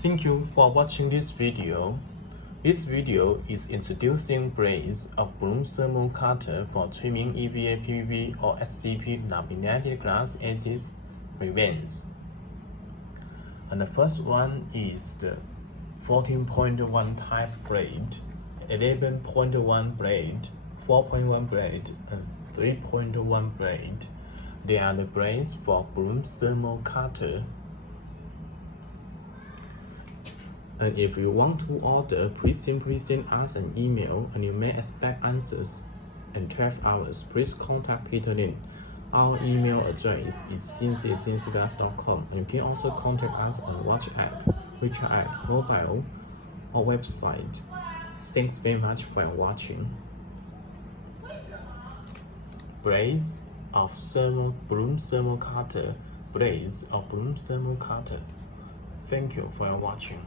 Thank you for watching this video. This video is introducing blades of Bloom thermal cutter for trimming EVA, PVB, or SCP laminated glass edges remains. And the first one is the 14.1 type blade, 11.1 blade, 4.1 blade, and 3.1 blade. They are the blades for Bloom thermal cutter. And if you want to order, please simply send us an email and you may expect answers in 12 hours. Please contact Peter Lin. Our email address is cnc@cncglass.com, and you can also contact us on WeChat, mobile, or website. Thanks very much for watching. Blades of Bloom thermal cutter. Blades of Bloom thermal cutter. Thank you for watching.